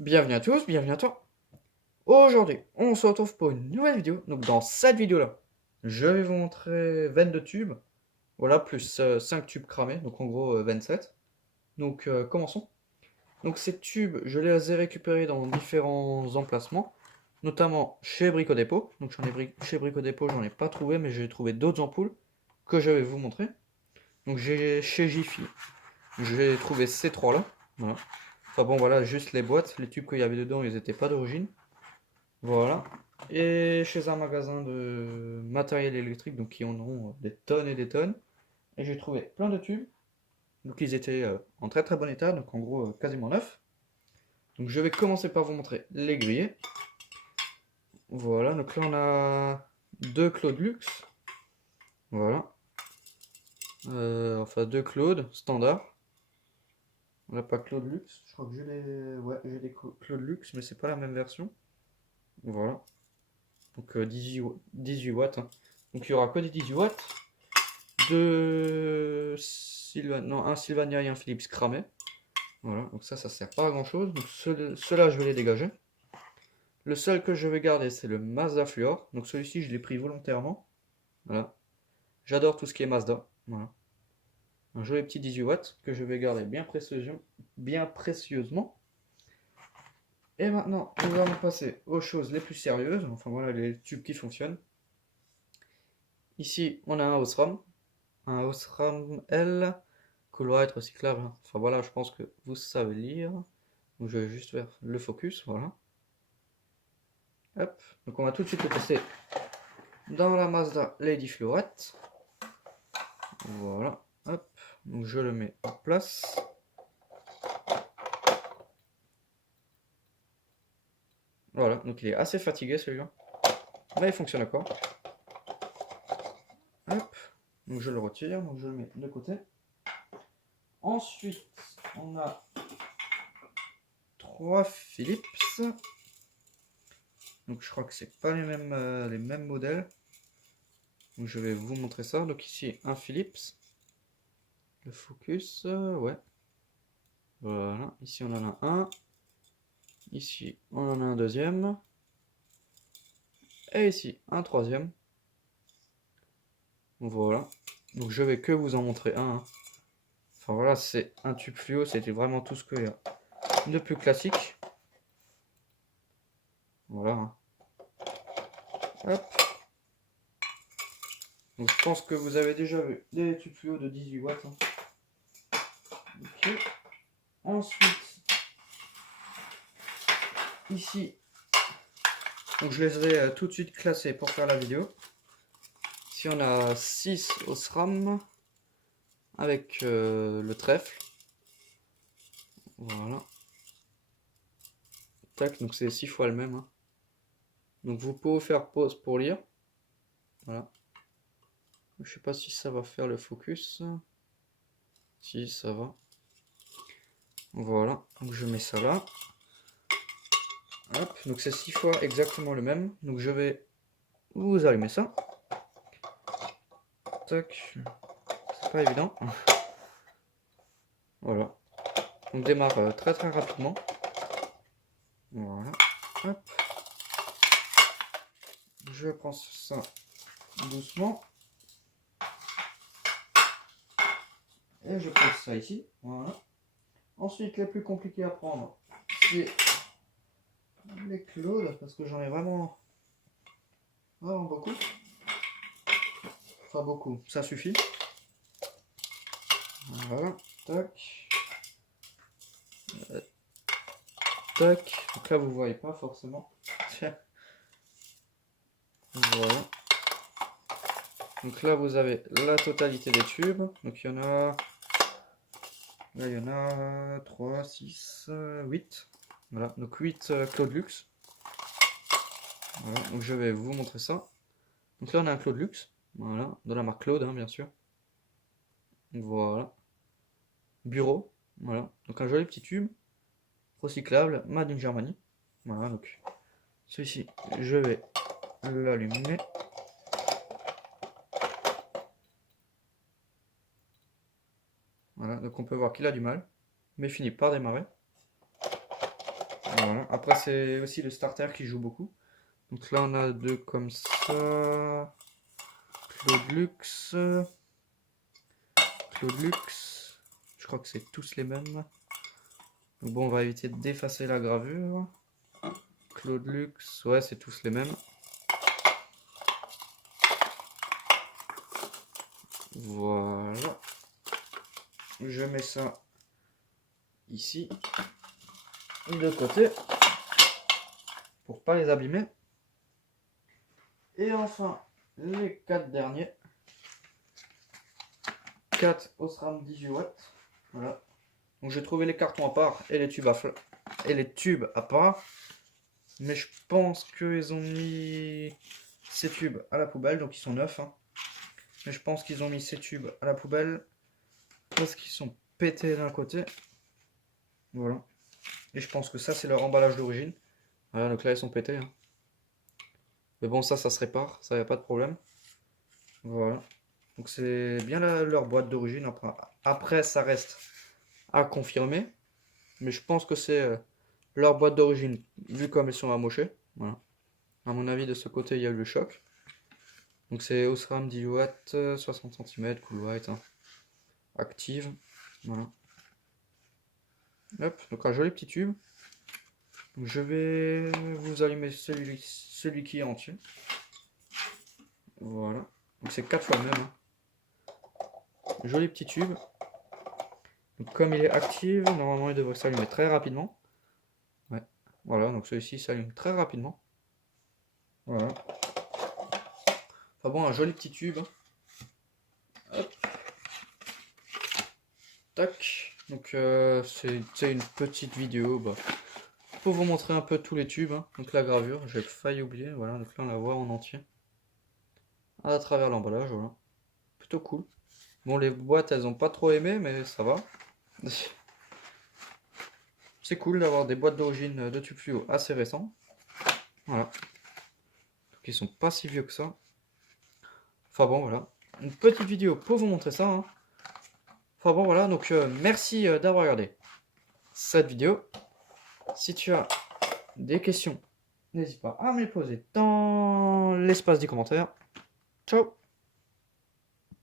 Bienvenue à tous, bienvenue à toi. Aujourd'hui, on se retrouve pour une nouvelle vidéo. Donc dans cette vidéo-là, je vais vous montrer 22 tubes. Voilà, plus 5 tubes cramés, donc en gros 27. Donc commençons. Donc ces tubes, je les ai récupérés dans différents emplacements, notamment chez Brico Dépôt. Donc chez Brico Dépôt, j'en ai pas trouvé, mais j'ai trouvé d'autres ampoules que je vais vous montrer. Donc j'ai chez Jiffy, j'ai trouvé ces trois-là. Voilà. Enfin bon, voilà, juste les boîtes, les tubes qu'il y avait dedans, ils n'étaient pas d'origine. Voilà. Et chez un magasin de matériel électrique, donc qui en ont des tonnes et des tonnes. Et j'ai trouvé plein de tubes. Donc ils étaient en très très bon état, donc en gros quasiment neufs. Donc je vais commencer par vous montrer les grillés. Voilà, donc là on a deux Claude Luxe. Voilà. Enfin deux Claude standard. On n'a pas Claude Luxe. Je crois que j'ai les. Ouais, j'ai des Claude Luxe, mais c'est pas la même version. Voilà. Donc 18 watts. Hein. Donc il y aura que des 18 watts. Non, un Sylvania et un Philips cramé. Voilà, donc ça sert pas à grand chose. Donc ceux-là, je vais les dégager. Le seul que je vais garder, c'est le Mazda Fluor. Donc celui-ci, je l'ai pris volontairement. Voilà. J'adore tout ce qui est Mazda. Voilà. Un joli petit 18 watts que je vais garder bien précieusement. Et maintenant, nous allons passer aux choses les plus sérieuses. Enfin voilà, les tubes qui fonctionnent. Ici, on a un Osram L. Couloir être recyclable. Enfin voilà, je pense que vous savez lire. Donc je vais juste faire le focus, voilà. Hop, donc on va tout de suite le passer dans la Mazda Lady Fluorette. Voilà, hop, donc je le mets en place. Voilà, donc il est assez fatigué celui-là. Là il fonctionne encore. Hop, donc je le retire, donc je le mets de côté. Ensuite, on a trois Philips. Donc je crois que c'est pas les mêmes modèles. Donc je vais vous montrer ça. Donc ici un Philips. Le focus, ouais. Voilà, ici on en a un. Ici on en a un deuxième. Et ici un troisième. Voilà. Donc je vais que vous en montrer un. Hein. Enfin voilà, c'est un tube fluo, c'était vraiment tout ce qu'il y a de plus classique. Voilà. Hein. Hop. Donc je pense que vous avez déjà vu des tubes fluo de 18 watts. Hein. Ok. Ensuite, ici, donc je les ai tout de suite classés pour faire la vidéo. Ici on a 6 Osram avec le trèfle. Voilà. Tac, donc c'est 6 fois le même. Hein. Donc vous pouvez faire pause pour lire. Voilà. Je sais pas si ça va faire le focus. Si, ça va. Voilà, donc je mets ça là. Hop, donc c'est 6 fois exactement le même. Donc je vais vous allumer ça. Tac. C'est pas évident. Voilà. On démarre très très rapidement. Voilà. Hop. Je prends ça doucement. Et je pose ça ici. Voilà. Ensuite, les plus compliqués à prendre, c'est les Claude, parce que j'en ai vraiment beaucoup. Enfin beaucoup, ça suffit. Voilà, tac. Tac. Donc là, vous voyez pas forcément. Voilà. Donc là, vous avez la totalité des tubes. Donc il y en a... Là, il y en a 3, 6, 8. Voilà, donc 8 Claude Luxe. Voilà, donc je vais vous montrer ça. Donc là, on a un Claude Luxe. Voilà, de la marque Claude, hein, bien sûr. Voilà. Bureau. Voilà, donc un joli petit tube. Recyclable, made in Germany. Voilà, donc celui-ci, je vais l'allumer. Voilà, donc on peut voir qu'il a du mal, mais il finit par démarrer. Voilà. Après, c'est aussi le starter qui joue beaucoup. Donc là, on a deux comme ça. Claude Luxe. Claude Luxe. Je crois que c'est tous les mêmes. Donc bon, on va éviter d'effacer la gravure. Claude Luxe, ouais, c'est tous les mêmes. Voilà. Je mets ça ici, de côté, pour pas les abîmer. Et enfin, les 4 derniers. 4 Osram 18 watts. Voilà. Donc j'ai trouvé les cartons à part et les tubes à part. Mais je pense qu'ils ont mis ces tubes à la poubelle, donc ils sont neufs. Hein. Mais je pense qu'ils ont mis ces tubes à la poubelle parce qu'ils sont pétés d'un côté. Voilà. Et je pense que ça, c'est leur emballage d'origine. Voilà, donc là, ils sont pétés. Hein. Mais bon, ça se répare, ça n'y a pas de problème. Voilà. Donc c'est bien leur boîte d'origine. Après, ça reste à confirmer. Mais je pense que c'est leur boîte d'origine, vu comme elles sont amochées. Voilà. À mon avis, de ce côté, il y a eu le choc. Donc c'est Osram 10 watts, 60 cm, cool white. Hein. Active. Voilà. Hop, donc un joli petit tube. Donc, je vais vous allumer celui qui est entier. Voilà. Donc c'est 4 fois le même. Hein. Joli petit tube. Donc, comme il est actif, normalement il devrait s'allumer très rapidement. Ouais. Voilà, donc celui-ci s'allume très rapidement. Voilà. Enfin bon, un joli petit tube. Hop. Tac. Donc c'est une petite vidéo pour vous montrer un peu tous les tubes. Hein. Donc la gravure, j'ai failli oublier. Voilà, donc là on la voit en entier. À travers l'emballage, voilà. Plutôt cool. Bon, les boîtes, elles ont pas trop aimé, mais ça va. C'est cool d'avoir des boîtes d'origine de tubes fluo assez récents. Voilà. Donc ils sont pas si vieux que ça. Enfin bon, voilà. Une petite vidéo pour vous montrer ça. Hein. Enfin bon, voilà. Donc merci d'avoir regardé cette vidéo. Si tu as des questions, n'hésite pas à me les poser dans l'espace des commentaires. Ciao!